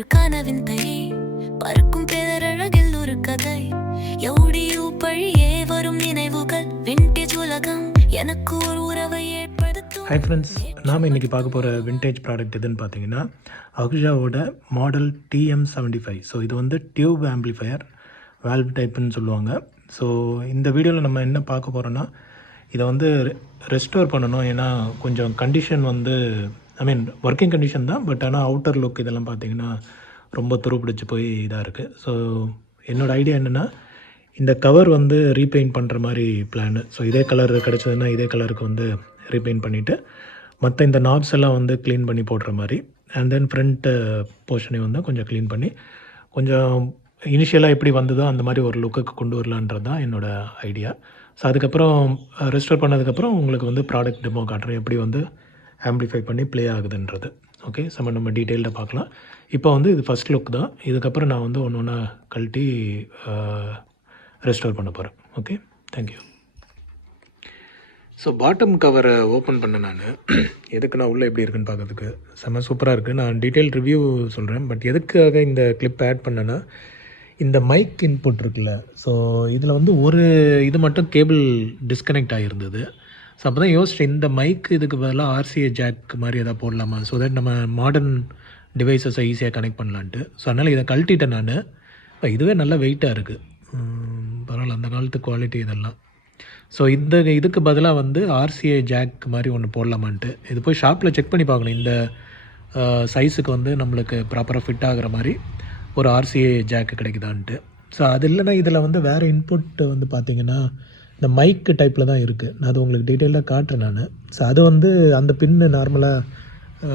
ஒரு கனவின் தை பறக்கும் பேரழகில் ஒரு கதை எவுடியோ பழியே வரும் நினைவுகள் விண்டேஜ் உலகம் எனக்கு ஒரு உறவை ஏற்படுத்தும். ஹை ஃப்ரெண்ட்ஸ், நாம் இன்றைக்கி பார்க்க போகிற விண்டேஜ் ப்ராடக்ட் எதுன்னு பார்த்தீங்கன்னா அகுஜாவோட மாடல் TM75. ஸோ இது வந்து டியூப் ஆம்பிளிஃபையர் வால்வ் டைப்புன்னு சொல்லுவாங்க. ஸோ இந்த வீடியோவில் நம்ம என்ன பார்க்க போகிறோன்னா இதை வந்து ரெஸ்டோர் பண்ணணும். ஏன்னா கொஞ்சம் கண்டிஷன் வந்து ஒர்க்கிங் கண்டிஷன் தான், பட் ஆனால் அவுட்டர் லுக் இதெல்லாம் பார்த்தீங்கன்னா ரொம்ப துருப்பிடிச்சு போய் இதாக இருக்குது. ஸோ என்னோடய ஐடியா என்னென்னா இந்த கவர் வந்து ரீபெயிண்ட் பண்ணுற மாதிரி பிளான். ஸோ இதே கலர் கிடச்சதுன்னா இதே கலருக்கு வந்து ரீபெயிண்ட் பண்ணிவிட்டு மற்ற இந்த நாப்ஸ் எல்லாம் வந்து க்ளீன் பண்ணி போடுற மாதிரி, அண்ட் தென் ஃப்ரண்ட் போர்ஷனை வந்து கொஞ்சம் க்ளீன் பண்ணி கொஞ்சம் இனிஷியலாக எப்படி வந்ததோ அந்த மாதிரி ஒரு லுக்குக்கு கொண்டு வரலான்றது தான் என்னோடய ஐடியா. ஸோ அதுக்கப்புறம் ரெஸ்டோர் பண்ணதுக்கப்புறம் உங்களுக்கு வந்து ப்ராடக்ட் டெமோ காட்டுறேன், எப்படி வந்து ஆம்பிளிஃபை பண்ணி ப்ளே ஆகுதுன்றது. ஓகே, நம்ம டீட்டெயில்டாக பார்க்கலாம். இப்போ வந்து இது ஃபஸ்ட் லுக் தான். இதுக்கப்புறம் நான் வந்து ஒன்று ஒன்றா கழட்டி ரெஸ்டோர் பண்ண போகிறேன். Okay, thank you. ஸோ பாட்டம் கவரை ஓப்பன் பண்ண நான் எதுக்கு நான் உள்ளே எப்படி இருக்குன்னு பார்க்கறதுக்கு செம்ம சூப்பராக இருக்குது. நான் டீட்டெயில் ரிவ்யூ சொல்கிறேன். பட் எதுக்காக இந்த கிளிப் ஆட் பண்ணேன்னா இந்த மைக் இன்புட் இருக்குல்ல, ஸோ இதில் வந்து ஒரு இது மட்டும் கேபிள் டிஸ்கனெக்ட் ஆகிருந்தது. ஸோ அப்போ தான் யோசிச்சேன், இந்த மைக் இதுக்கு பதிலாக RCA ஜாக் மாதிரி எதாவது போடலாமா, ஸோ தட் நம்ம மாடர்ன் டிவைசஸை ஈஸியாக கனெக்ட் பண்ணலான்ட்டு. ஸோ அதனால் இதை கழட்டிட்டேன் நான். இப்போ இதுவே நல்லா வெயிட்டாக இருக்குது, பரவாயில்ல, அந்த காலத்து குவாலிட்டி இதெல்லாம். ஸோ இதுக்கு பதிலாக வந்து RCA ஜாக் மாதிரி ஒன்று போடலாமான்ட்டு இது போய் ஷாப்பில் செக் பண்ணி பார்க்கணும். இந்த சைஸுக்கு வந்து நம்மளுக்கு ப்ராப்பராக ஃபிட் ஆகிற மாதிரி ஒரு RCA ஜாக்கு கிடைக்குதான்ட்டு. ஸோ அது இல்லைனா இதில் வந்து வேறு இன்புட் வந்து பார்த்திங்கன்னா இந்த மைக்கு டைப்பில் தான் இருக்குது. நான் அது உங்களுக்கு டீட்டெயிலாக காட்டுறேன் நான். ஸோ அது வந்து அந்த பின்னு நார்மலாக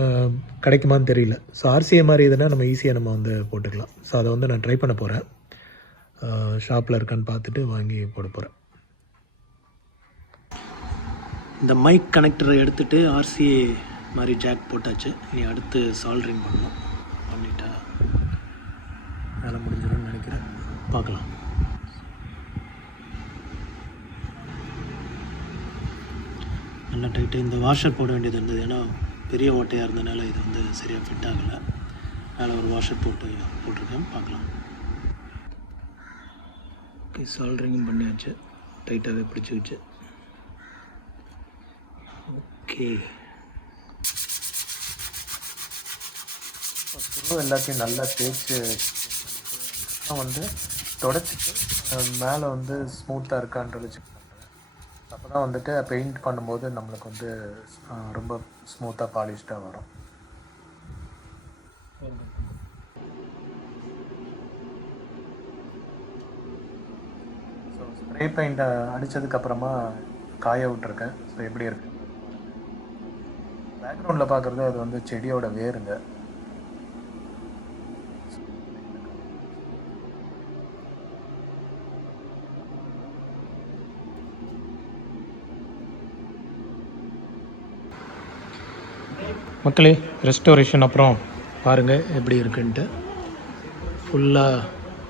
கிடைக்குமான்னு தெரியல. ஸோ RCA மாதிரி இதுனா நம்ம ஈஸியாக நம்ம வந்து போட்டுக்கலாம். ஸோ அதை வந்து நான் ட்ரை பண்ண போகிறேன். ஷாப்பில் இருக்கான்னு பார்த்துட்டு வாங்கி போட போகிறேன். இந்த மைக் கனெக்டரை எடுத்துகிட்டு RCA மாதிரி ஜாக் போட்டாச்சு. நீ அடுத்து சால்ட்ரிங் பண்ணணும். பண்ணிட்டா வேலை முடிஞ்சிடும்னு நினைக்கிறேன். பார்க்கலாம். நல்லா டைட்டு. இந்த வாஷர் போட வேண்டியது இருந்தது, ஏன்னா பெரிய ஓட்டையாக இருந்ததுனால இது வந்து சரியாக ஃபிட் ஆகலை. மேலே ஒரு வாஷர் போட்டிருக்கேன். பார்க்கலாம். ஓகே, சால்ட்ரிங்கும் பண்ணியாச்சு. டைட்டாகவே பிடிச்சிக்கிச்சு. ஓகே, எல்லாத்தையும் நல்லா தேய்ச்சி வந்து தொடச்சிட்டு மேலே வந்து ஸ்மூத்தாக இருக்கான்றது செக் பண்ணுறேன். அப்போ தான் வந்துட்டு பெயிண்ட் பண்ணும்போது நம்மளுக்கு வந்து ரொம்ப ஸ்மூத்தாக பாலிஷ்டாக வரும். ஸோ ஸ்ப்ரே பெயிண்ட்டை அடித்ததுக்கப்புறமா காய விட்டுருக்கேன். ஸோ எப்படி இருக்குது பேக்ரவுண்டில் பார்க்குறது, அது வந்து செடியோட வேருங்க. மக்களே, ரெஸ்டோரேஷன் அப்புறம் பாருங்கள் எப்படி இருக்குன்ட்டு. ஃபுல்லாக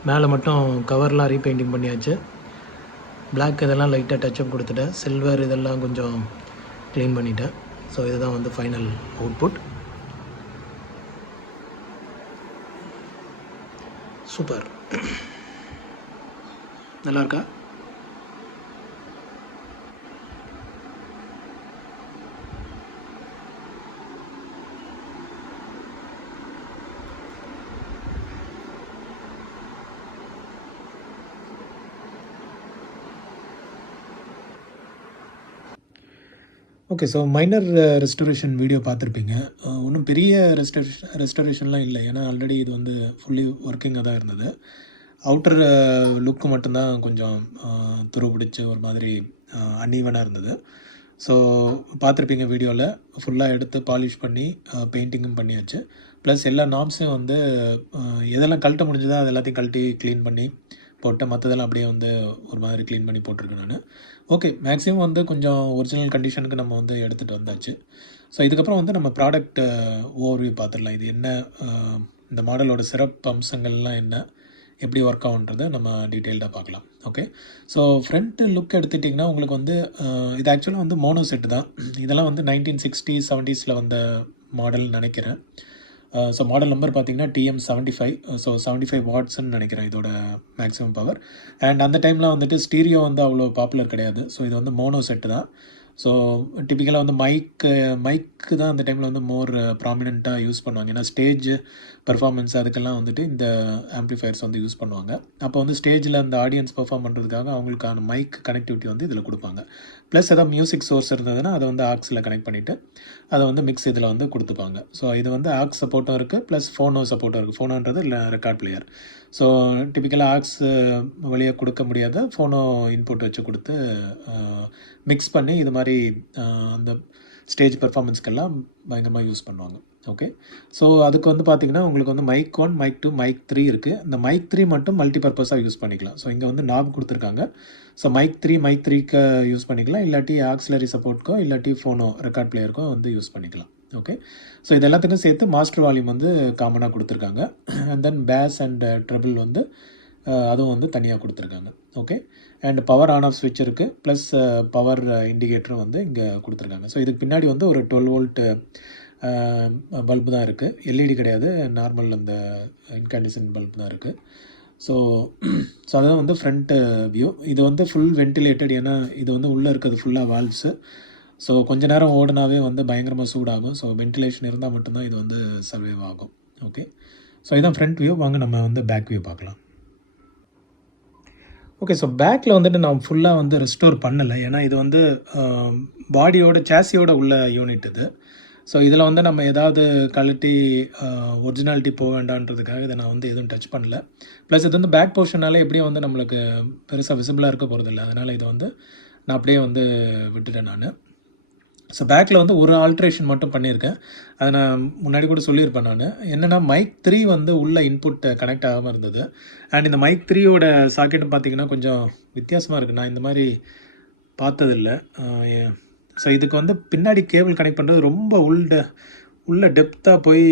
மேலே மட்டும் கவர்லாம் ரீபெயிண்டிங் பண்ணியாச்சு. பிளாக் இதெல்லாம் லைட்டாக டச்சப் கொடுத்துட்டேன். சில்வர் இதெல்லாம் கொஞ்சம் க்ளீன் பண்ணிட்டேன். ஸோ இதுதான் வந்து ஃபைனல் அவுட்புட். சூப்பர், நல்லா இருக்கா? Okay, so minor restoration video பார்த்துருப்பீங்க. ஒன்றும் பெரிய ரெஸ்டோரேஷன்லாம் இல்லை, ஏன்னா ஆல்ரெடி இது வந்து ஃபுல்லி ஒர்க்கிங்காக தான் இருந்தது. அவுட்டர் லுக்கு மட்டும்தான் கொஞ்சம் துருப்பிடிச்சு ஒரு மாதிரி அன்ஈவனாக இருந்தது. ஸோ பார்த்துருப்பீங்க வீடியோவில். ஃபுல்லாக எடுத்து பாலிஷ் பண்ணி பெயிண்டிங்கும் பண்ணியாச்சு. ப்ளஸ் எல்லா நாப்ஸையும் வந்து எதெல்லாம் கழட்ட முடிஞ்சதோ அது எல்லாத்தையும் கழட்டி க்ளீன் பண்ணி போட்டு மற்றதெல்லாம் அப்படியே வந்து ஒரு மாதிரி க்ளீன் பண்ணி போட்டிருக்கேன் நான். ஓகே, மேக்ஸிமம் வந்து கொஞ்சம் ஒரிஜினல் கண்டிஷனுக்கு நம்ம வந்து எடுத்துகிட்டு வந்தாச்சு. ஸோ இதுக்கப்புறம் வந்து நம்ம ப்ராடக்ட் ஓவர்வியூ பார்த்துடலாம். இது என்ன, இந்த மாடலோட சிறப்பு அம்சங்கள்லாம் என்ன, எப்படி ஒர்க் ஆகுன்றதை நம்ம டீட்டெயில்டாக பார்க்கலாம். ஓகே, ஸோ ஃப்ரண்ட் லுக் எடுத்துட்டிங்கன்னா உங்களுக்கு வந்து இது ஆக்சுவலாக வந்து மோனோ செட்டு தான். இதெல்லாம் வந்து 1960s 70s வந்த மாடல்னு நினைக்கிறேன். ஸோ மாடல் நம்பர் பார்த்தீங்கன்னா TM75. ஸோ 75 வாட்ஸ்ன்னு நினைக்கிறேன் இதோட மேக்ஸிமம் பவர். அண்ட் அந்த டைமில் வந்துட்டு ஸ்டீரியோ வந்து அவ்வளோ பாப்புலர் கிடையாது. ஸோ இது வந்து மோனோ செட்டு தான். ஸோ டிப்பிக்கலாக வந்து மைக்கு தான் அந்த டைமில் வந்து மோர் ப்ராமினெண்ட்டாக யூஸ் பண்ணுவாங்க. ஏன்னா ஸ்டேஜ் பர்ஃபார்மன்ஸ் அதுக்கெல்லாம் வந்துட்டு இந்த ஆம்ப்ளிஃபயர்ஸ் வந்து யூஸ் பண்ணுவாங்க. அப்போ வந்து ஸ்டேஜில் அந்த ஆடியன்ஸ் பெர்ஃபார்ம் பண்ணுறதுக்காக அவங்களுக்கான மைக் கனெக்டிவிட்டி வந்து இதில் கொடுப்பாங்க. ப்ளஸ் ஏதாவது மியூசிக் சோர்ஸ் இருந்ததுன்னா அதை வந்து ஆக்ஸில் கனெக்ட் பண்ணிவிட்டு அதை வந்து மிக்ஸ் இதில் வந்து கொடுத்துப்பாங்க. ஸோ இது வந்து ஆக்ஸ் சப்போர்ட்டும் இருக்குது, ப்ளஸ் ஃபோனோ சப்போர்ட்டும் இருக்குது. ஃபோனோன்றது இல்லை ரெக்கார்ட் பிளேயர். ஸோ டிப்பிக்கலாக ஆக்ஸ் வழியாக கொடுக்க முடியாத ஃபோனோ இன்புட் வச்சு கொடுத்து மிக்ஸ் பண்ணி இது மாதிரி அந்த ஸ்டேஜ் பெர்ஃபார்மன்ஸ்க்கெல்லாம் பயங்கரமாக யூஸ் பண்ணுவாங்க. ஓகே, ஸோ அதுக்கு வந்து பார்த்திங்கன்னா உங்களுக்கு வந்து மைக் 1, மைக் 2, மைக் 3 இருக்குது. இந்த மைக் 3 மட்டும் மல்டிபர்பஸாக யூஸ் பண்ணிக்கலாம். ஸோ இங்கே வந்து நாப் கொடுத்துருக்காங்க. ஸோ மைக் 3க்கு யூஸ் பண்ணிக்கலாம், இல்லாட்டி ஆக்ஸிலரி சப்போர்ட்க்கோ இல்லாட்டி ஃபோனோ ரெக்கார்ட் பிளேயருக்கோ வந்து யூஸ் பண்ணிக்கலாம். ஓகே, ஸோ இது எல்லாத்துக்கும் சேர்த்து மாஸ்டர் வால்யூம் வந்து காமனாக கொடுத்துருக்காங்க. And then bass and treble வந்து அதுவும் வந்து தனியாக கொடுத்துருக்காங்க. Okay, and power on off ஸ்விட்ச் இருக்குது, ப்ளஸ் பவர் இண்டிகேட்டரும் வந்து இங்கே கொடுத்துருக்காங்க. ஸோ இதுக்கு பின்னாடி வந்து ஒரு 12 வோல்ட் பல்பு தான் இருக்குது, எல்இடி கிடையாது, நார்மல் அந்த இன்கேண்டிசன் பல்பு தான் இருக்குது. ஸோ அதுதான் வந்து ஃப்ரண்ட்டு வியூ. இது வந்து ஃபுல் வென்டிலேட்டட், ஏன்னா இது வந்து உள்ளே இருக்கிறது ஃபுல்லாக வால்வ்ஸு. ஸோ கொஞ்ச நேரம் ஓடினாவே வந்து பயங்கரமாக சூடாகும். ஸோ வென்டிலேஷன் இருந்தால் மட்டும்தான் இது வந்து சர்வைவ் ஆகும். ஓகே, ஸோ இதுதான் ஃப்ரண்ட் வியூ. வாங்க நம்ம வந்து பேக் வியூ பார்க்கலாம். ஓகே, ஸோ பேக்கில் வந்துட்டு நான் ஃபுல்லாக வந்து ரெஸ்டோர் பண்ணலை, ஏன்னா இது வந்து பாடியோட சேசியோட உள்ள யூனிட் இது. ஸோ இதில் வந்து நம்ம ஏதாவது கழட்டி ஒரிஜினாலிட்டி போக வேண்டான்றதுக்காக இதை நான் வந்து எதுவும் டச் பண்ணல. ப்ளஸ் இது வந்து பேக் போர்ஷனாலே எப்படியும் வந்து நம்மளுக்கு பெருசாக விசிபிளாக இருக்க போகிறதில்ல, அதனால் இதை வந்து நான் அப்படியே வந்து விட்டுட்டேன் நான். ஸோ பேக்கில் வந்து ஒரு ஆல்ட்ரேஷன் மட்டும் பண்ணியிருக்கேன். அதை நான் முன்னாடி கூட சொல்லியிருப்பேன் நான். என்னென்னா மைக் 3 வந்து உள்ள இன்புட் கனெக்ட் ஆகாமல் இருந்தது. அண்ட் இந்த மைக் 3யோட சாக்கெட்டும் பார்த்திங்கன்னா கொஞ்சம் வித்தியாசமாக இருக்குது, நான் இந்த மாதிரி பார்த்ததில்லை. ஸோ இதுக்கு வந்து பின்னாடி கேபிள் கனெக்ட் பண்ணுறது ரொம்ப உள்ள டெப்த்தாக போய்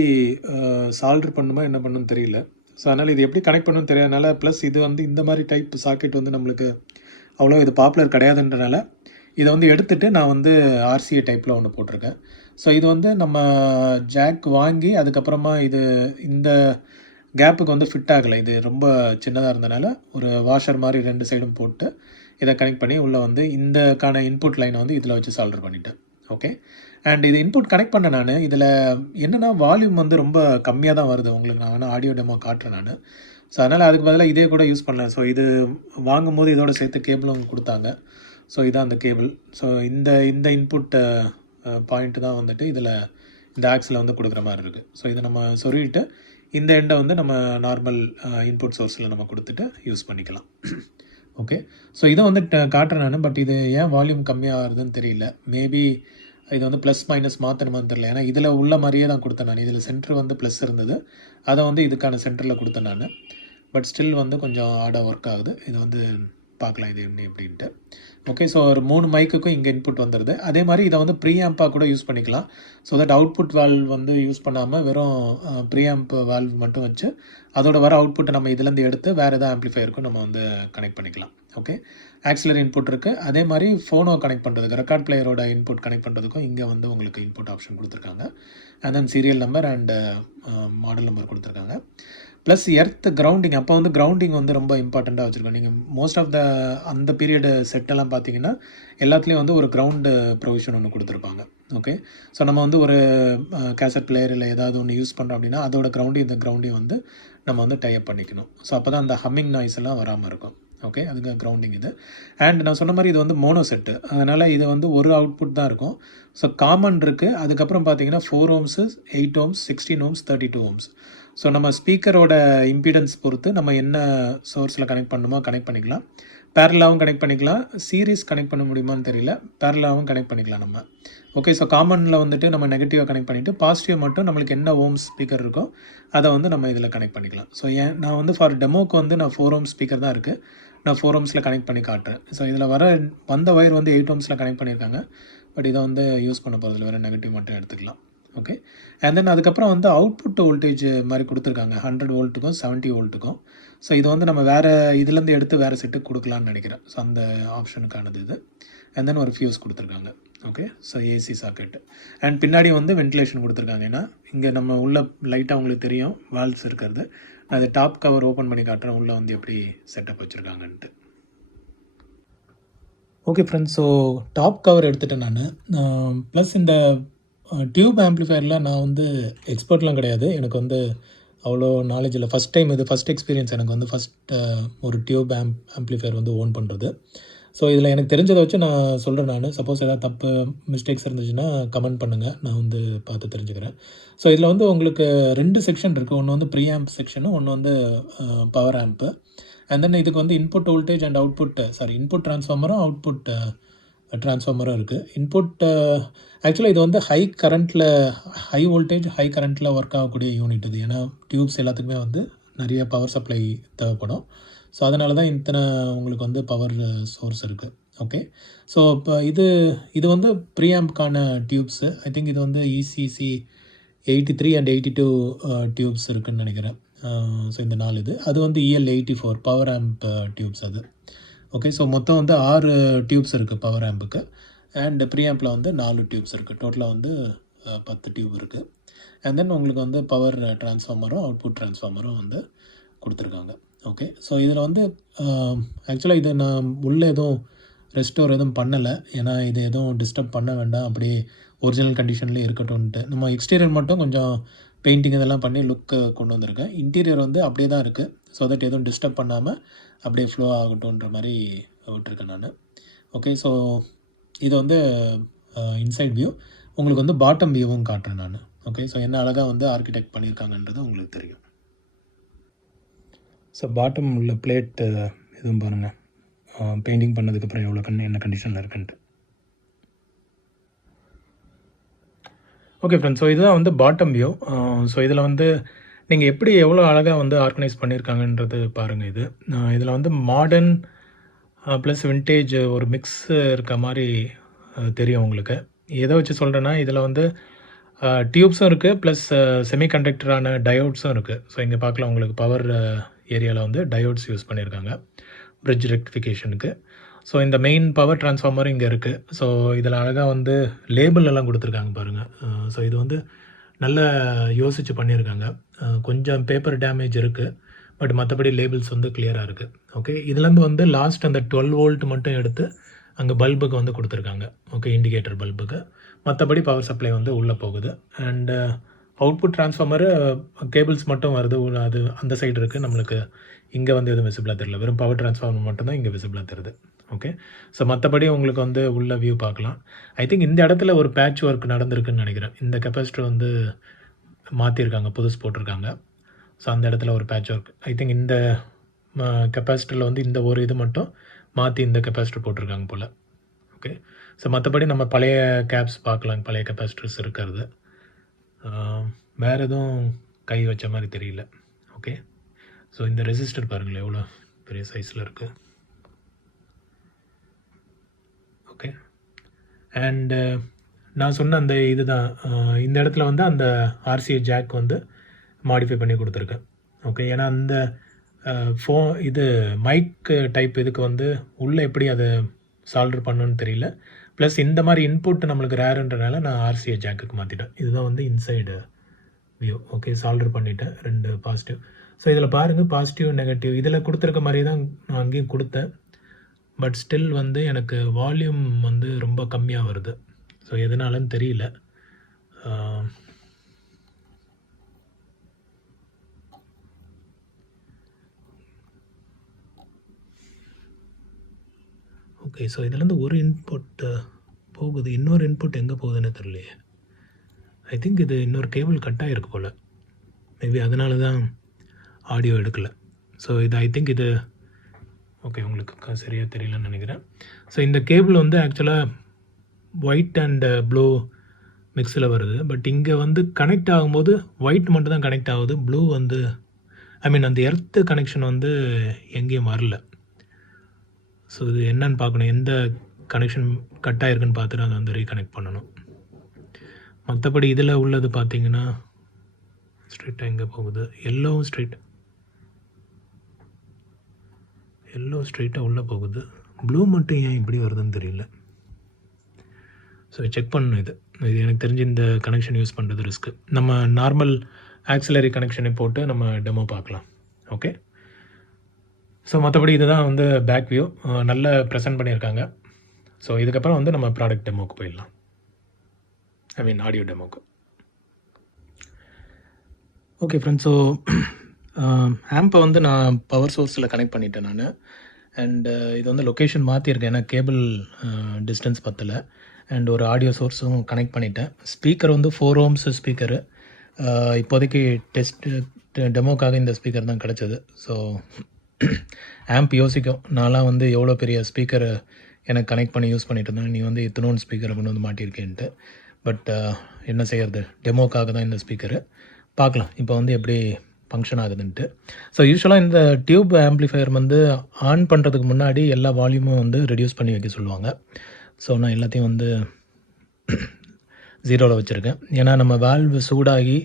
சால்டர் பண்ணுமா என்ன பண்ணணும்னு தெரியல. ஸோ அதனால் இது எப்படி கனெக்ட் பண்ணணும்னு தெரியாதனால, ப்ளஸ் இது வந்து இந்த மாதிரி டைப் சாக்கெட் வந்து நம்மளுக்கு அவ்வளோ இது பாப்புலர் கிடையாதுன்றனால இதை வந்து எடுத்துகிட்டு நான் வந்து RCA டைப்பில் ஒன்று போட்டிருக்கேன். ஸோ இது வந்து நம்ம ஜாக் வாங்கி அதுக்கப்புறமா இந்த கேப்புக்கு வந்து ஃபிட் ஆகலை, இது ரொம்ப சின்னதாக இருந்தனால ஒரு வாஷர் மாதிரி 2 சைடும் போட்டு இதை கனெக்ட் பண்ணி உள்ளே வந்து இந்தக்கான இன்புட் லைனை வந்து இதில் வச்சு சால்டர் பண்ணிட்டேன். ஓகே, அண்ட் இது இன்புட் கனெக்ட் பண்ண நான் இதில் என்னென்னா வால்யூம் வந்து ரொம்ப கம்மியாக தான் வருது. உங்களுக்கு நான் வேணால் ஆடியோ டெமோ காட்டுறேன் நான். ஸோ அதனால் அதுக்கு பதிலாக இதே கூட யூஸ் பண்ணேன். ஸோ இது வாங்கும்போது இதோட சேர்த்து கேபிளும் கொடுத்தாங்க. ஸோ இதான் அந்த கேபிள். ஸோ இந்த இன்புட் பாயிண்ட்டு தான் வந்துட்டு இதில் இந்த ஆக்ஸில் வந்து கொடுக்குற மாதிரி இருக்குது. ஸோ இதை நம்ம சொருகிட்டு இந்த எண்டை வந்து நம்ம நார்மல் இன்புட் சோர்ஸில் நம்ம கொடுத்துட்டு யூஸ் பண்ணிக்கலாம். ஓகே, ஸோ இதை வந்து காட்டுறேன் நான். பட் இது ஏன் வால்யூம் கம்மியாகுதுன்னு தெரியல. மேபி இது வந்து ப்ளஸ் மைனஸ் மாற்றணுமான்னு தெரியல, ஏன்னா இதில் உள்ள மாதிரியே தான் கொடுத்தேன் நான். இதில் சென்டர் வந்து ப்ளஸ் இருந்தது, அதை வந்து இதுக்கான சென்டரில் கொடுத்தேன் நான். பட் ஸ்டில் வந்து கொஞ்சம் ஆடாக ஒர்க் ஆகுது. இது வந்து பார்க்கலாம் இது என்ன எப்படின்ட்டு. ஓகே, ஸோ ஒரு 3 மைக்குக்கும் இங்கே இன்புட் வந்துடுது. அதே மாதிரி இதை வந்து ப்ரீஆம்பாக கூட யூஸ் பண்ணிக்கலாம். ஸோ தட் அவுட்புட் வால்வ் வந்து யூஸ் பண்ணாமல் வெறும் ப்ரீஆம்ப் வால்வ் மட்டும் வச்சு அதோட வர அவுட்புட்டை நம்ம இதுலேருந்து எடுத்து வேறு எதாவது ஆம்ப்ளிஃபையருக்கும் நம்ம வந்து கனெக்ட் பண்ணிக்கலாம். ஓகே, ஆக்சிலரி இன்புட் இருக்குது. அதே மாதிரி ஃபோனோ கனெக்ட் பண்ணுறதுக்கு, ரெக்கார்ட் பிளேயரோட இன்புட் கனெக்ட் பண்ணுறதுக்கும் இங்கே வந்து உங்களுக்கு இன்புட் ஆப்ஷன் கொடுத்துருக்காங்க. And then serial number and model number கொடுத்துருக்காங்க. ப்ளஸ் எர்த் கிரவுண்டிங், அப்போ வந்து கிரவுண்டிங் வந்து ரொம்ப இம்பார்ட்டண்ட்டாக வச்சுருக்கோம். நீங்கள் மோஸ்ட் ஆஃப் அந்த பீரியடு செட்டெல்லாம் பார்த்தீங்கன்னா எல்லாத்துலேயும் வந்து ஒரு கிரவுண்டு ப்ரொவிஷன் ஒன்று கொடுத்துருப்பாங்க. ஓகே, ஸோ நம்ம வந்து ஒரு கேசட் பிளேயர் இல்லை ஏதாவது ஒன்று யூஸ் பண்ணுறோம் அப்படின்னா அதோட இந்த கிரவுண்டையும் வந்து நம்ம வந்து டைப் பண்ணிக்கணும். ஸோ அப்போ தான் அந்த ஹம்மிங் நாய்ஸ் எல்லாம் வராமல் இருக்கும். ஓகே, அதுக்கு கிரவுண்டிங் இது. அண்ட் நான் சொன்ன மாதிரி இது வந்து மோனோ செட்டு, அதனால் இது வந்து ஒரு அவுட்புட் தான் இருக்கும். ஸோ காமன் இருக்குது. அதுக்கப்புறம் பார்த்தீங்கன்னா 4 ohms, 8 ohms, 16 ohms, 32 ohms. So நம்ம ஸ்பீக்கரோட இம்பிடன்ஸ் பொறுத்து நம்ம என்ன சோர்ஸில் கனெக்ட் பண்ணணுமோ கனெக்ட் பண்ணிக்கலாம். பேரலாகவும் கனெக்ட் பண்ணிக்கலாம், சீரீஸ் கனெக்ட் பண்ண முடியுமான்னு தெரியல, பேரலாகவும் கனெக்ட் பண்ணிக்கலாம் நம்ம. ஓகே, ஸோ காமனில் வந்துட்டு நம்ம நெகட்டிவாக கனெக்ட் பண்ணிவிட்டு பாசிட்டிவ் மட்டும் நம்மளுக்கு என்ன ஓம்ஸ் ஸ்பீக்கர் இருக்கோ அதை வந்து நம்ம இதில் கனெக்ட் பண்ணிக்கலாம். ஸோ நான் வந்து ஃபார் டெமோக்கு வந்து நான் 4 ohms ஸ்பீக்கர் தான் இருக்குது, நான் 4 ohmஸில் கனெக்ட் பண்ணி காட்டுறேன். ஸோ இதில் வந்த ஒயர் வந்து 8 ohmஸில் கனெக்ட் பண்ணியிருக்காங்க. பட் இதை வந்து யூஸ் பண்ண போகிறதுல வேறு நெகட்டிவ் மட்டும் எடுத்துக்கலாம். ஓகே, அண்ட் தென் அதுக்கப்புறம் வந்து அவுட்புட் வோல்டேஜ் மாதிரி கொடுத்துருக்காங்க 100 வோல்ட்டுக்கும் 70 வோல்ட்டுக்கும். ஸோ இது வந்து நம்ம வேறு இதுலேருந்து எடுத்து வேறு செட்டுக்கு கொடுக்கலான்னு நினைக்கிறேன். ஸோ அந்த ஆப்ஷனுக்கானது இது. அண்ட் தென் ஒரு ஃபியூஸ் கொடுத்துருக்காங்க. Okay. So AC socket and பின்னாடி வந்து வென்டிலேஷன் கொடுத்துருக்காங்க. ஏன்னா இங்கே நம்ம உள்ள லைட்டாக உங்களுக்கு தெரியும் வால்ஸ் இருக்கிறது. நான் அதை டாப் கவர் ஓப்பன் பண்ணி காட்டுறேன் உள்ளே வந்து எப்படி செட்டப் வச்சுருக்காங்கன்ட்டு. Okay friends, so top cover எடுத்துகிட்டேன் நான். ப்ளஸ் இந்த டியூப் ஆம்ப்ளிஃபையரில் நான் வந்து எக்ஸ்பர்ட்லாம் கிடையாது. எனக்கு வந்து அவ்வளோ நாலேஜ் இல்லை. ஃபஸ்ட் டைம் இது ஃபஸ்ட் எக்ஸ்பீரியன்ஸ் எனக்கு வந்து ஒரு டியூப் ஆம்ப்ளிஃபையர் வந்து ஓன் பண்ணுறது. ஸோ இதில் எனக்கு தெரிஞ்சதை வச்சு நான் சொல்கிறேன். சப்போஸ் ஏதாவது தப்பு மிஸ்டேக்ஸ் இருந்துச்சுன்னா கமெண்ட் பண்ணுங்கள், நான் வந்து பார்த்து தெரிஞ்சுக்கிறேன். ஸோ இதில் வந்து உங்களுக்கு 2 செக்ஷன் இருக்குது. ஒன்று வந்து ப்ரீ ஆம்ப் செக்ஷனும், ஒன்று வந்து பவர் ஆம்ப்பு. அண்ட் தென் இதுக்கு வந்து இன்புட் வோல்டேஜ் அண்ட் இன்புட் ட்ரான்ஸ்ஃபார்மரும் அவுட்புட் ட்ரான்ஸ்ஃபார்மரும் இருக்குது. ஆக்சுவலாக இது வந்து ஹை வோல்டேஜ் ஹை கரண்ட்டில் ஒர்க் ஆகக்கூடிய யூனிட் இது. ஏன்னா டியூப்ஸ் எல்லாத்துக்குமே வந்து நிறைய பவர் சப்ளை தேவைப்படும். ஸோ அதனால தான் உங்களுக்கு வந்து பவர் சோர்ஸ் இருக்குது. ஓகே. ஸோ இப்போ இது வந்து ப்ரீஆம்ப்கான டியூப்ஸு. ஐ திங்க் இது வந்து ECC 83 அண்ட் 82 டியூப்ஸ் இருக்குதுன்னு நினைக்கிறேன். ஸோ இந்த 4 அது வந்து EL84 பவர் ஆம்ப் டியூப்ஸ் அது. ஓகே. ஸோ மொத்தம் வந்து 6 டியூப்ஸ் இருக்குது பவர் ஆம்புக்கு. அண்ட் ப்ரீஆம்பில் வந்து 4 டியூப்ஸ் இருக்குது. டோட்டலாக வந்து 10 டியூப் இருக்குது. அண்ட் தென் உங்களுக்கு வந்து பவர் ட்ரான்ஸ்ஃபார்மரும் அவுட்புட் ட்ரான்ஸ்ஃபார்மரும் வந்து கொடுத்துருக்காங்க. ஓகே. ஸோ இதில் வந்து ஆக்சுவலாக இதை நான் உள்ளே எதுவும் ரெஸ்டோர் எதுவும் பண்ணலை. ஏன்னா இது எதுவும் டிஸ்டர்ப் பண்ண வேண்டாம், அப்படியே ஒரிஜினல் கண்டிஷன்லேயே இருக்கட்டும்ன்ட்டு. நம்ம எக்ஸ்டீரியர் மட்டும் கொஞ்சம் பெயிண்டிங் இதெல்லாம் பண்ணி லுக்கு கொண்டு வந்திருக்கேன். இன்டீரியர் வந்து அப்படியே தான் இருக்குது. ஸோ தட் எதுவும் டிஸ்டர்ப் பண்ணாமல் அப்படியே ஃப்ளோ ஆகட்டும்ன்ற மாதிரி விட்டுருக்கேன் நான். ஓகே. ஸோ இது வந்து இன்சைட் வியூ. உங்களுக்கு வந்து பாட்டம் வியூவும் காட்டுறேன் நான். ஓகே. ஸோ என்ன அழகாக வந்து ஆர்கிடெக்ட் பண்ணியிருக்காங்கன்றது உங்களுக்கு தெரியும். ஸோ பாட்டம் உள்ள பிளேட் எதுவும் பாருங்கள், பெயிண்டிங் பண்ணதுக்கப்புறம் எவ்வளோ என்ன கண்டிஷனில் இருக்குன்ட்டு. ஓகே ஃப்ரெண்ட்ஸ், ஸோ இதுதான் வந்து பாட்டம் வியூ. ஸோ இதில் வந்து நீங்கள் எப்படி எவ்வளோ அழகாக வந்து ஆர்கனைஸ் பண்ணியிருக்காங்கன்றது பாருங்கள். இதில் வந்து மாடர்ன் ப்ளஸ் வின்டேஜ் ஒரு மிக்ஸ் இருக்க மாதிரி தெரியும் உங்களுக்கு. எதை வச்சு சொல்கிறேன்னா, இதில் வந்து டியூப்ஸும் இருக்குது, ப்ளஸ் செமிகண்டக்டரான டயோட்ஸும் இருக்குது. ஸோ இங்கே பார்க்கலாம் உங்களுக்கு பவர் ஏரியாவில் வந்து டயோட்ஸ் யூஸ் பண்ணியிருக்காங்க பிரிட்ஜ் ரெக்டிஃபிகேஷனுக்கு. ஸோ இந்த மெயின் பவர் ட்ரான்ஸ்ஃபார்மர் இங்கே இருக்குது. ஸோ இதில் அழகாக வந்து லேபிள் எல்லாம் கொடுத்துருக்காங்க பாருங்கள். ஸோ இது வந்து நல்லா யோசித்து பண்ணியிருக்காங்க. கொஞ்சம் பேப்பர் டேமேஜ் இருக்குது, பட் மற்றபடி லேபிள்ஸ் வந்து கிளியராக இருக்குது. ஓகே. இதுலேருந்து வந்து லாஸ்ட் அந்த 12 வோல்ட் மட்டும் எடுத்து அங்கே பல்புக்கு வந்து கொடுத்துருக்காங்க. ஓகே, இண்டிகேட்டர் பல்புக்கு. மற்றபடி பவர் சப்ளை வந்து உள்ளே போகுது. அண்டு அவுட்புட் ட்ரான்ஸ்ஃபார்மரு கேபிள்ஸ் மட்டும் வருது. அது அந்த சைடு இருக்குது. நம்மளுக்கு இங்கே வந்து எதுவும் விசிபிளாக தெரியல. வெறும் பவர் ட்ரான்ஸ்ஃபார்மர் மட்டும்தான் இங்கே விசிபிளாக தெரியுது. ஓகே. ஸோ மற்றபடி உங்களுக்கு வந்து உள்ள வியூ பார்க்கலாம். ஐ திங்க் இந்த இடத்துல ஒரு பேட்ச் ஒர்க் நடந்திருக்குன்னு நினைக்கிறேன். இந்த கெப்பாசிட்டர் வந்து மாற்றிருக்காங்க, புதுசு போட்டிருக்காங்க. ஸோ அந்த இடத்துல ஒரு பேட்ச் ஒர்க். ஐ திங்க் இந்த கெப்பாசிட்டரில் வந்து இந்த ஒரு இது மட்டும் மாற்றி இந்த கெப்பாசிட்டர் போட்டிருக்காங்க போல். ஓகே. ஸோ மற்றபடி நம்ம பழைய கேப்ஸ் பார்க்கலாம், பழைய கெப்பாசிட்டர்ஸ் இருக்கிறது. வேறு எதுவும் கை வச்ச மாதிரி தெரியல. ஓகே. ஸோ இந்த ரெசிஸ்டர் பாருங்களேன் எவ்வளோ பெரிய சைஸில் இருக்குது. ஓகே. அண்டு நான் சொன்ன அந்த இதுதான், இந்த இடத்துல வந்து அந்த RCA ஜாக் வந்து மாடிஃபை பண்ணி கொடுத்துருக்கேன். ஓகே. ஏன்னா அந்த இது மைக் டைப் இதுக்கு வந்து உள்ளே எப்படி அதை சால்டர் பண்ணணுன்னு தெரியல. ப்ளஸ் இந்த மாதிரி இன்புட் நம்மளுக்கு ரேருன்றனால நான் RCA ஜாக்குக்கு மாற்றிட்டேன். இதுதான் வந்து இன்சைடு வியூ. ஓகே. சால்டர் பண்ணிவிட்டேன் 2 பாசிட்டிவ். ஸோ இதில் பாருங்கள், பாசிட்டிவ் நெகட்டிவ் இதில் கொடுத்துருக்க மாதிரி தான் நான் அங்கேயும் கொடுத்தேன். பட் ஸ்டில் வந்து எனக்கு வால்யூம் வந்து ரொம்ப கம்மியாக வருது. ஸோ எதனாலன்னு தெரியல. ஓகே. ஸோ இதுலேருந்து ஒரு இன்புட் போகுது, இன்னொரு இன்புட் எங்கே போகுதுன்னு தெரியலையே. ஐ திங்க் இது இன்னொரு கேபிள் கட் ஆகிருக்கு போல். மேபி அதனால தான் ஆடியோ எடுக்கலை. ஸோ இது ஐ திங்க் இது ஓகே, உங்களுக்கு சரியாக தெரியலன்னு நினைக்கிறேன். ஸோ இந்த கேபிள் வந்து ஆக்சுவலாக ஒயிட் அண்ட் ப்ளூ மிக்ஸில் வருது. பட் இங்கே வந்து கனெக்ட் ஆகும்போது ஒயிட் மட்டும் தான் கனெக்ட் ஆகுது. ப்ளூ வந்து அந்த எர்த்து கனெக்ஷன் வந்து எங்கேயும் வரல. ஸோ இது என்னன்னு பார்க்கணும், எந்த கனெக்ஷன் கட் ஆகிருக்குன்னு பார்த்துட்டு அதை வந்து ரீகனெக்ட் பண்ணணும். மற்றபடி இதில் உள்ளது பார்த்தீங்கன்னா ஸ்ட்ரெயிட்டாக எங்கே போகுது, எல்லோ ஸ்ட்ரெயிட்டாக உள்ளே போகுது. ப்ளூ மட்டும் ஏன் இப்படி வருதுன்னு தெரியல. ஸோ செக் பண்ணணும் இது எனக்கு தெரிஞ்சு இந்த கனெக்ஷன் யூஸ் பண்ணுறது ரிஸ்க்கு. நம்ம நார்மல் ஆக்சிலரி கனெக்ஷனை போட்டு நம்ம டெமோ பார்க்கலாம். ஓகே, ஸோ மற்றபடி இதுதான் வந்து பேக் வியூ நல்ல ப்ரெசென்ட் பண்ணியிருக்காங்க. ஸோ இதுக்கப்புறம் வந்து நம்ம ப்ராடக்ட் டெமோக்கு போயிடலாம், ஐ மீன் ஆடியோ டெமோக்கு. ஓகே ஃப்ரெண்ட்ஸ், ஸோ ஆம்பை வந்து நான் பவர் சோர்ஸில் கனெக்ட் பண்ணிட்டேன் நான். அண்டு இது வந்து லொக்கேஷன் மாற்றிருக்கேன், ஏன்னா கேபிள் டிஸ்டன்ஸ் பத்தலை. அண்ட் ஒரு ஆடியோ சோர்ஸும் கனெக்ட் பண்ணிட்டேன். ஸ்பீக்கர் வந்து 4 ohms ஸ்பீக்கரு. இப்போதைக்கு டெமோக்காக இந்த ஸ்பீக்கர் தான் கிடச்சிது. ஸோ ஆம்ப் யோசிக்கும், நான்லாம் வந்து எவ்வளோ பெரிய ஸ்பீக்கரை எனக்கு கனெக்ட் பண்ணி யூஸ் பண்ணிட்டு இருந்தேன், நீ வந்து இத்தனோன் ஸ்பீக்கரை கொண்டு வந்து மாட்டியிருக்கேன்ட்டு. பட் என்ன செய்கிறது, டெமோக்காக தான் இந்த ஸ்பீக்கரு. பார்க்கலாம் இப்போ வந்து எப்படி ஃபங்க்ஷன் ஆகுதுன்ட்டு. ஸோ யூஸ்வலாக இந்த டியூப் ஆம்ப்ளிஃபையர் வந்து ஆன் பண்ணுறதுக்கு முன்னாடி எல்லா வால்யூமும் வந்து ரெடியூஸ் பண்ணி வைக்க சொல்லுவாங்க. ஸோ நான் எல்லாத்தையும் வந்து 0ல் வச்சுருக்கேன். ஏன்னா நம்ம வால்வு சூடாகி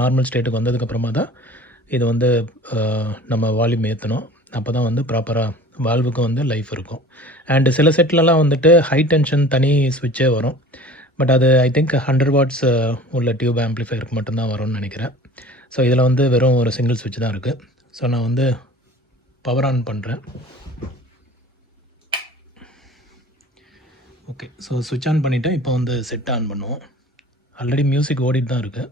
நார்மல் ஸ்டேட்டுக்கு வந்ததுக்கப்புறமா தான் இது வந்து நம்ம வால்யூம் ஏற்றணும். அப்போ தான் வந்து ப்ராப்பராக வால்வுக்கு வந்து லைஃப் இருக்கும். அண்டு சில செட்லலாம் வந்துட்டு ஹை டென்ஷன் தனி ஸ்விட்சே வரும். பட் அது ஐ திங்க் 100 watts உள்ள டியூப் ஆம்ப்ளிஃபையருக்கு மட்டும்தான் வரும்னு நினைக்கிறேன். ஸோ இதில் வந்து வெறும் ஒரு சிங்கிள் ஸ்விட்ச் தான் இருக்குது. ஸோ நான் வந்து பவர் ஆன் பண்ணுறேன். ஓகே, ஸோ ஸ்விட்ச் ஆன் பண்ணிவிட்டேன். இப்போ வந்து செட் ஆன் பண்ணுவோம். ஆல்ரெடி மியூசிக் ஓடிட்டு தான் இருக்குது.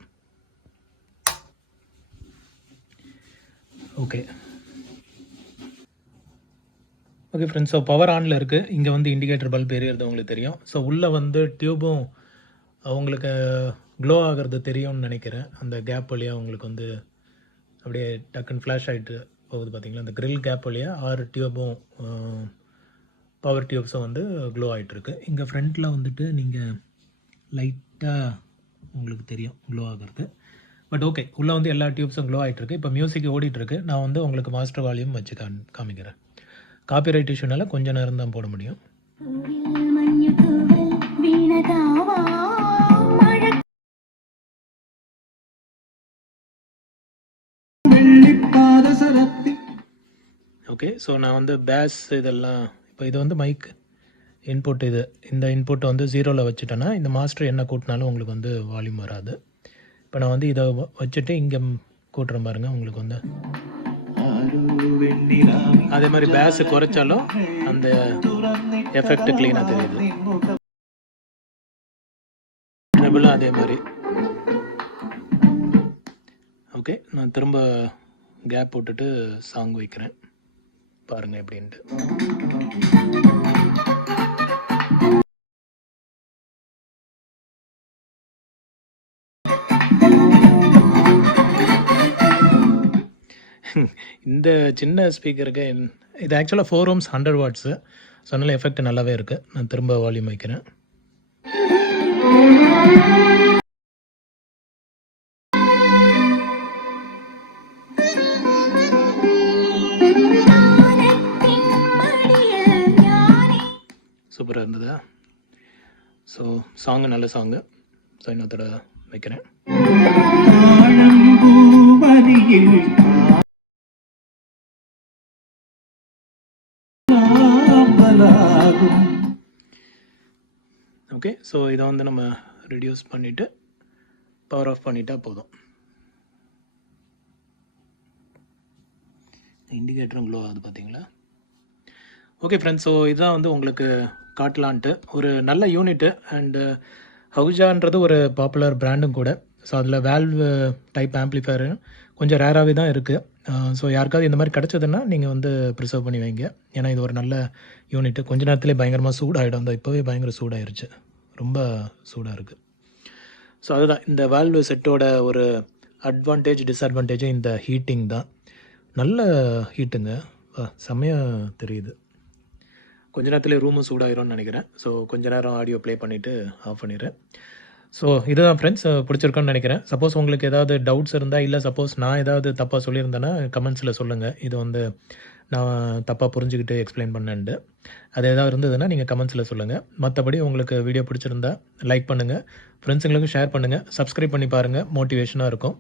Okay okay friends, so power ஆனில் இருக்குது. இங்கே வந்து இண்டிகேட்டர் பல்ப் எரியறது உங்களுக்கு தெரியும். ஸோ உள்ளே வந்து டியூபும் உங்களுக்கு க்ளோ ஆகிறது தெரியும்னு நினைக்கிறேன். அந்த கேப் வழியாக உங்களுக்கு வந்து அப்படியே டக்குன்னு ஃப்ளாஷ் ஆகிட்டு போகுது பார்த்தீங்களா, அந்த கிரில் கேப் வழியாக 6 டியூபும் பவர் டியூப்ஸும் வந்து க்ளோ ஆகிட்டுருக்கு. இங்கே ஃப்ரண்ட்டில் வந்துட்டு நீங்கள் லைட்டாக உங்களுக்கு தெரியும் க்ளோ ஆகிறது. பட் ஓகே, உள்ளே வந்து எல்லா டியூப்ஸும் க்ளோ ஆகிட்டுருக்கு. இப்போ மியூசிக் ஓடிட்டுருக்கு. நான் வந்து உங்களுக்கு மாஸ்டர் வால்யூம் வச்சு காமிக்கிறேன். காப்பிரைட் இஷ்யூனால கொஞ்சம் நேரம் தான் போட முடியும். ஓகே, ஸோ நான் வந்து பேஸ் இதெல்லாம் இப்போ இது வந்து மைக் இன்புட், இந்த இன்புட்டை வந்து 0ல் வச்சுட்டேன்னா இந்த மாஸ்டர் என்ன கூட்டினாலும் உங்களுக்கு வந்து வால்யூம் வராது. இப்போ நான் வந்து இதை வச்சுட்டு இங்கே கூட்டுறேன் பாருங்கள், உங்களுக்கு வந்து அதே மாதிரி பேஸை குறைச்சாலும் அந்த எஃபெக்ட் க்ளீனாக தெரியுது. ட்ரிபிளும் அதே மாதிரி. ஓகே, நான் திரும்ப கேப் போட்டுட்டு சாங் வைக்கிறேன், பாருங்கள் எப்படின்ட்டு. இந்த சின்ன ஸ்பீக்கருக்கு இது ஆக்சுவலாக 4 ohms 100 watts. ஸோ அதனால் எஃபெக்ட் நல்லாவே இருக்குது. நான் திரும்ப வால்யூம் வைக்கிறேன். சூப்பராக இருந்ததா? ஸோ சாங்கு நல்ல சாங்கு. ஸோ இன்னொருத்தர வைக்கிறேன். ஓகே, ஸோ இதை வந்து நம்ம ரெடியூஸ் பண்ணிவிட்டு பவர் ஆஃப் பண்ணிட்டா போதும். இண்டிகேட்டரும் க்ளோ ஆகுது பார்த்தீங்களா? ஓகே ஃப்ரெண்ட்ஸ், ஸோ இதுதான் வந்து உங்களுக்கு காட்டலான்ட்டு ஒரு நல்ல யூனிட்டு. அண்டு ஹவுஜான்றது ஒரு பாப்புலர் பிராண்டும் கூட. ஸோ அதில் வேல்வ் டைப் ஆம்ப்ளிஃபையர் கொஞ்சம் ரேராகவே தான் இருக்குது. ஸோ யாருக்காவது இந்த மாதிரி கிடச்சதுன்னா நீங்கள் வந்து ப்ரிசர்வ் பண்ணி வைங்க. ஏன்னா இது ஒரு நல்ல யூனிட்டு. கொஞ்ச நேரத்துலேயே பயங்கரமாக சூடாகிடும். அந்த இப்போவே பயங்கர சூடாயிருச்சு, ரொம்ப சூடாக இருக்குது. ஸோ அதுதான் இந்த வேல்வ் செட்டோட ஒரு அட்வான்டேஜ் டிஸ்அட்வான்டேஜ் இந்த ஹீட்டிங் தான். நல்ல ஹீட்டுங்க, செம்மையாக தெரியுது. கொஞ்ச நேரத்துலேயே ரூமும் சூடாகிரும்னு நினைக்கிறேன். ஸோ கொஞ்ச நேரம் ஆடியோ ப்ளே பண்ணிவிட்டு ஆஃப் பண்ணிடுறேன். ஸோ இதுதான் ஃப்ரெண்ட்ஸ், பிடிச்சிருக்கோன்னு நினைக்கிறேன். சப்போஸ் உங்களுக்கு ஏதாவது டவுட்ஸ் இருந்தால், இல்லை சப்போஸ் நான் ஏதாவது தப்பாக சொல்லியிருந்தேன்னா கமெண்ட்ஸில் சொல்லுங்கள். இது வந்து நான் தப்பாக புரிஞ்சுக்கிட்டு எக்ஸ்பிளைன் பண்ணேன்ட்டு. அது ஏதாவது இருந்ததுன்னா நீங்கள் கமெண்ட்ஸில் சொல்லுங்கள். மற்றபடி உங்களுக்கு வீடியோ பிடிச்சிருந்தா லைக் பண்ணுங்கள், ஃப்ரெண்ட்ஸுங்களுக்கும் ஷேர் பண்ணுங்கள், சப்ஸ்கிரைப் பண்ணி பாருங்கள், மோட்டிவேஷனாக இருக்கும்.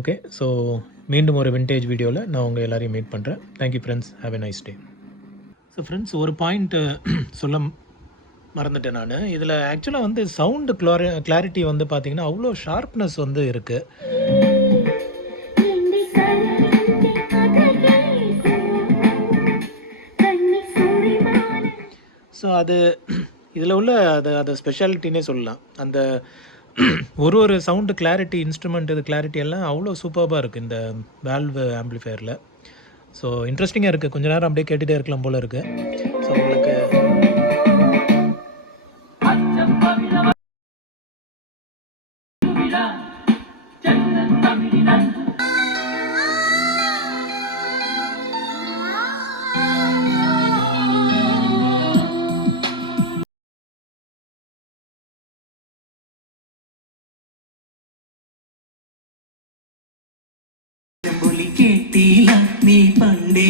ஓகே, ஸோ மீண்டும் ஒரு விண்டேஜ் வீடியோவில் நான் உங்கள் எல்லாரையும் மீட் பண்ணுறேன். Thank you friends, have a nice day. So friends, ஒரு பாயிண்ட் சொல்ல மறந்துட்டேன் நான். இதில் ஆக்சுவலாக வந்து சவுண்டு கிளாரிட்டி வந்து பார்த்தீங்கன்னா அவ்வளோ ஷார்ப்னஸ் வந்து இருக்குது. ஸோ அது இதில் உள்ள அது ஸ்பெஷாலிட்டினே சொல்லலாம். அந்த ஒரு சவுண்டு கிளாரிட்டி, இன்ஸ்ட்ருமெண்ட் இது கிளாரிட்டி எல்லாம் அவ்வளோ சூப்பராக இருக்குது இந்த வேல்வ் ஆம்ப்ளிஃபையரில். ஸோ இன்ட்ரெஸ்டிங்காக இருக்குது. கொஞ்ச நேரம் அப்படியே கேட்டுகிட்டே இருக்கலாம் போல் இருக்குது. ஸோ உங்களுக்கு చెంబులి కేటీలా నీ పండే